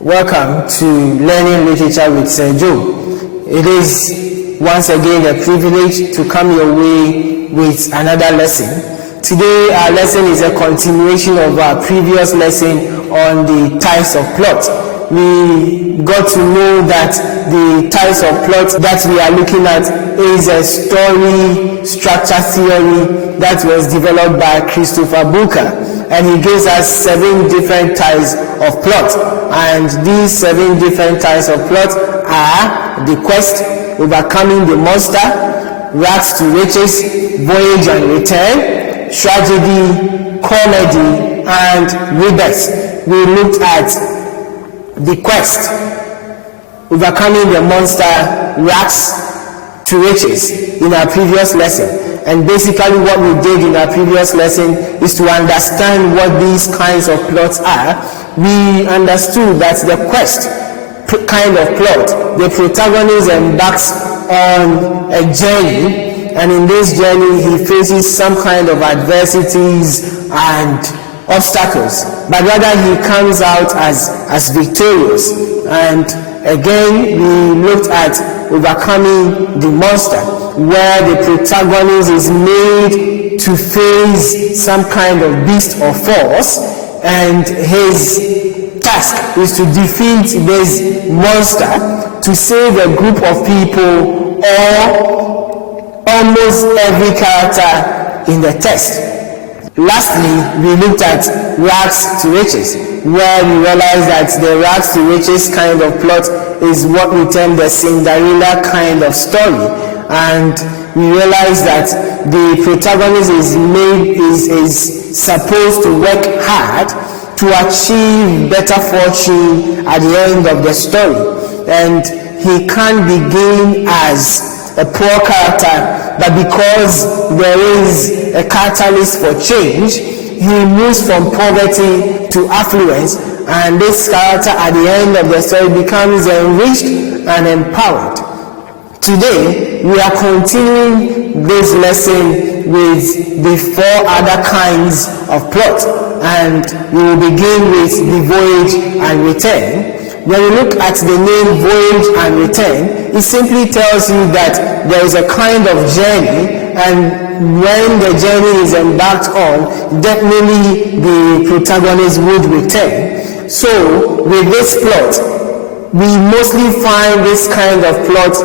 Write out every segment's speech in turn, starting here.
Welcome to Learning Literature with Sir Joe. It is once again a privilege to come your way with another lesson. Today our lesson is a continuation of our previous lesson on the types of plot. We got to know that the types of plot that we are looking at is a story structure theory that was developed by Christopher Booker. And he gives us 7 different types of plot. And these 7 different types of plot are the quest, overcoming the monster, rags to riches, voyage and return, tragedy, comedy, and rebirth. We looked at the quest, overcoming the monster, rags to riches in our previous lesson. And basically what we did in our previous lesson is to understand what these kinds of plots are. We understood that the quest kind of plot, the protagonist embarks on a journey, and in this journey he faces some kind of adversities and obstacles, but rather he comes out as victorious. And again we looked at overcoming the monster, where the protagonist is made to face some kind of beast or force, and his task is to defeat this monster to save a group of people or almost every character in the text. Lastly, we looked at rags to riches, where we realized that the rags to riches kind of plot is what we term the Cinderella kind of story. And we realize that the protagonist is supposed to work hard to achieve better fortune at the end of the story. And he can begin as a poor character, but because there is a catalyst for change, he moves from poverty to affluence, and this character at the end of the story becomes enriched and empowered. Today, we are continuing this lesson with the 4 other kinds of plot, and we will begin with the voyage and return. When we look at the name voyage and return, it simply tells you that there is a kind of journey, and when the journey is embarked on, definitely the protagonist would return. So, with this plot, we mostly find this kind of plot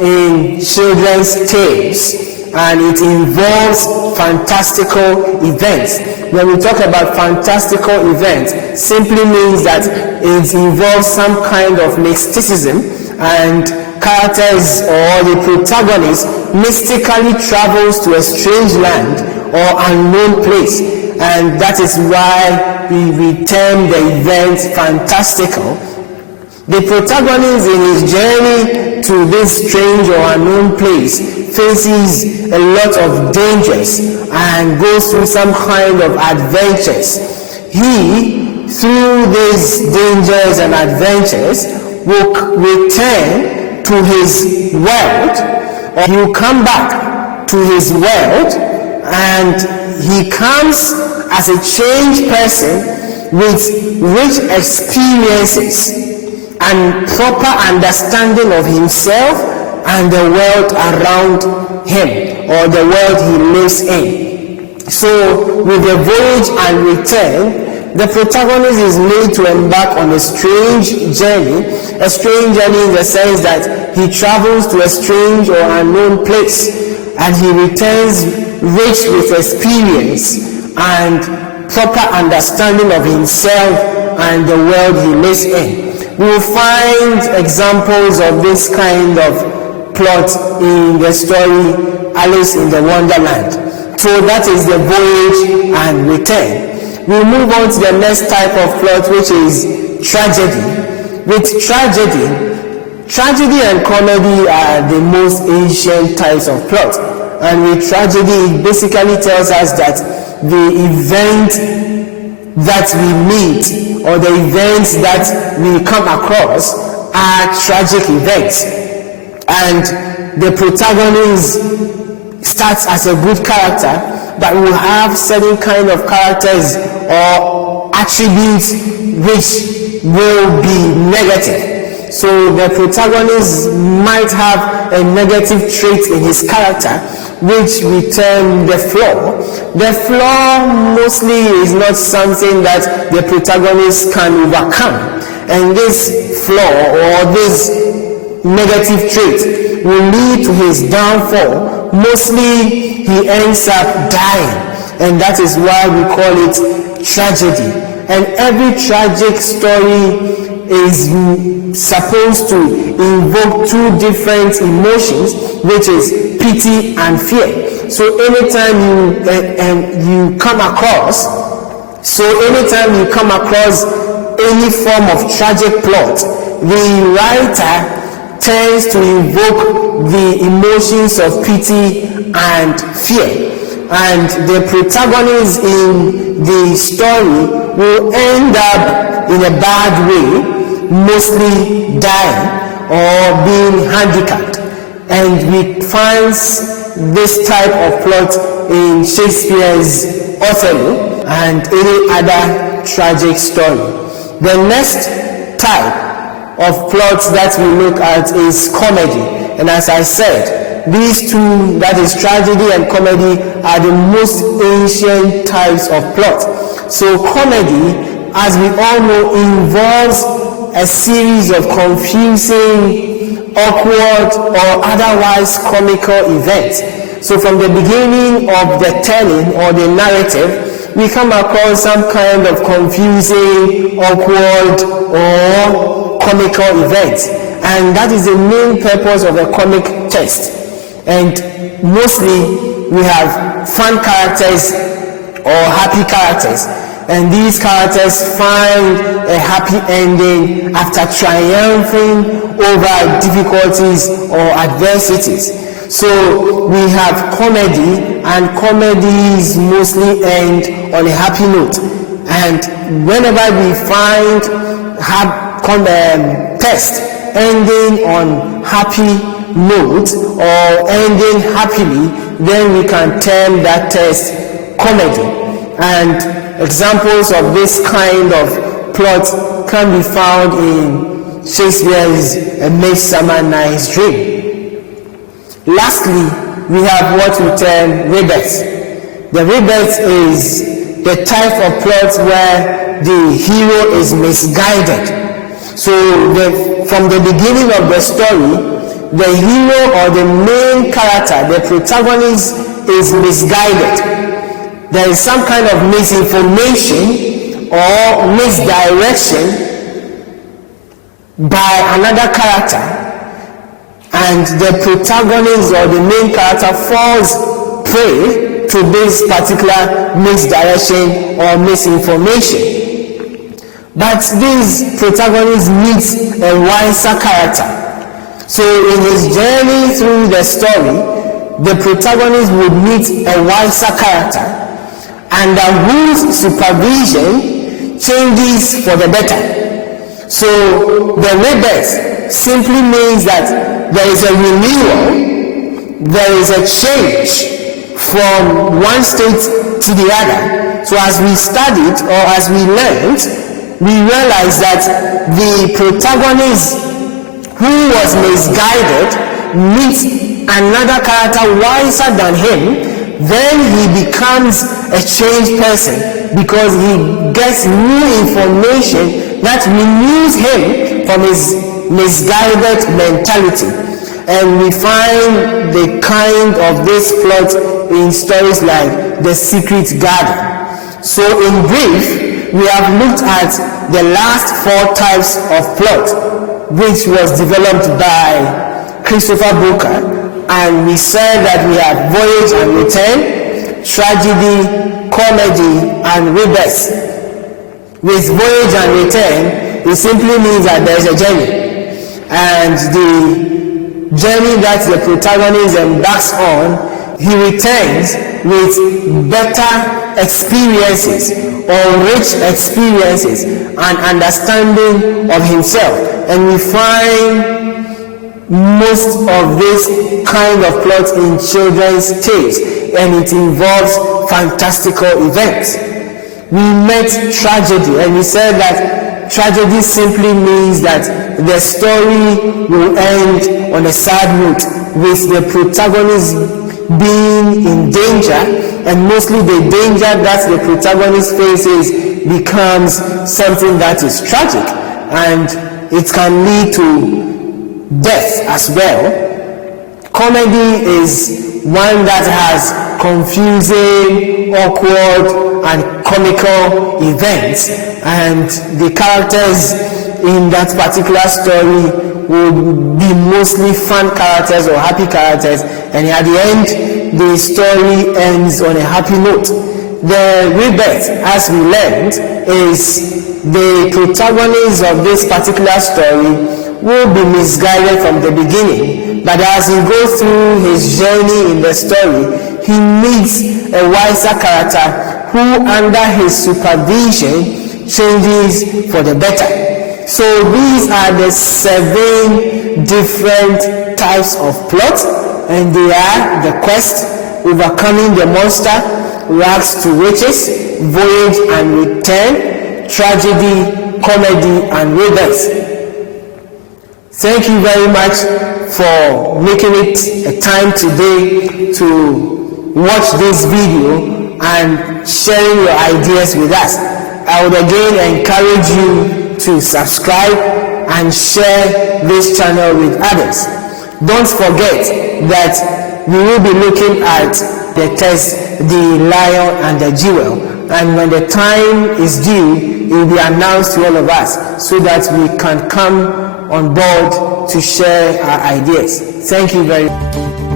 in children's tales, and it involves fantastical events. When we talk about fantastical events, simply means that it involves some kind of mysticism, and characters or the protagonist mystically travels to a strange land or unknown place, and that is why we term the event fantastical. The protagonist in his journey to this strange or unknown place faces a lot of dangers and goes through some kind of adventures. He, through these dangers and adventures, will return to his world, or he will come back to his world, and he comes as a changed person with rich experiences and proper understanding of himself and the world around him, or the world he lives in. So with the voyage and return, the protagonist is made to embark on a strange journey in the sense that he travels to a strange or unknown place, and he returns rich with experience and proper understanding of himself and the world he lives in. We will find examples of this kind of plot in the story Alice in the Wonderland. So that is the voyage and return. We'll move on to the next type of plot, which is tragedy. With tragedy and comedy are the most ancient types of plot. And with tragedy, it basically tells us that the event that we meet, or the events that we come across, are tragic events, and the protagonist starts as a good character, but will have certain kind of characters or attributes which will be negative. So the protagonist might have a negative trait in his character, which we term the flaw. The flaw mostly is not something that the protagonist can overcome, and this flaw or this negative trait will lead to his downfall. Mostly he ends up dying, and that is why we call it tragedy. And every tragic story is supposed to invoke two different emotions, which is pity and fear. So anytime you come across any form of tragic plot, the writer tends to invoke the emotions of pity and fear, and the protagonist in the story will end up in a bad way, mostly dying or being handicapped. And we find this type of plot in Shakespeare's Othello and any other tragic story. The next type of plots that we look at is comedy. And as I said, these two, that is tragedy and comedy, are the most ancient types of plot. So comedy, as we all know, involves a series of confusing, awkward, or otherwise comical events. So from the beginning of the telling or the narrative, we come across some kind of confusing, awkward, or comical events. And that is the main purpose of a comic text. And mostly we have fun characters or happy characters, and these characters find a happy ending after triumphing over difficulties or adversities. So we have comedy, and comedies mostly end on a happy note. And whenever we find text ending on happy note or ending happily, then we can term that text comedy. And examples of this kind of plot can be found in Shakespeare's A Midsummer Night's Dream. Lastly, we have what we term rebirth. The rebirth is the type of plot where the hero is misguided. So from the beginning of the story, the hero or the main character, the protagonist, is misguided. There is some kind of misinformation or misdirection by another character, and the protagonist or the main character falls prey to this particular misdirection or misinformation. But this protagonist meets a wiser character. So in his journey through the story, the protagonist would meet a wiser character, under whose supervision changes for the better. So the rebirth simply means that there is a renewal, there is a change from one state to the other. So as we studied or as we learned, we realized that the protagonist who was misguided meets another character wiser than him. Then he becomes a changed person because he gets new information that renews him from his misguided mentality. And we find the kind of this plot in stories like The Secret Garden. So in brief, we have looked at the last four types of plot, which was developed by Christopher Booker. And we said that we have Voyage and Return, tragedy, comedy, and rebirth. With Voyage and Return, it simply means that there is a journey, and the journey that the protagonist embarks on, he returns with better experiences or rich experiences and understanding of himself. And we find most of this kind of plot in children's tales, and it involves fantastical events. We met tragedy, and we said that tragedy simply means that the story will end on a sad note, with the protagonist being in danger, and mostly the danger that the protagonist faces becomes something that is tragic, and it can lead to death as well. Comedy is one that has confusing, awkward, and comical events, and the characters in that particular story would be mostly fun characters or happy characters, and at the end the story ends on a happy note. The rebirth, as we learned, is the protagonist of this particular story will be misguided from the beginning, but as he goes through his journey in the story, he meets a wiser character who, under his supervision, changes for the better. So these are the 7 different types of plot, and they are the quest, overcoming the monster, rags to riches, voyage and return, tragedy, comedy, and rebirth. Thank you very much for making it a time today to watch this video and sharing your ideas with us. I would again encourage you to subscribe and share this channel with others. Don't forget that we will be looking at the text, the lion and the jewel, and when the time is due, it will be announced to all of us so that we can come on board to share our ideas. Thank you very much.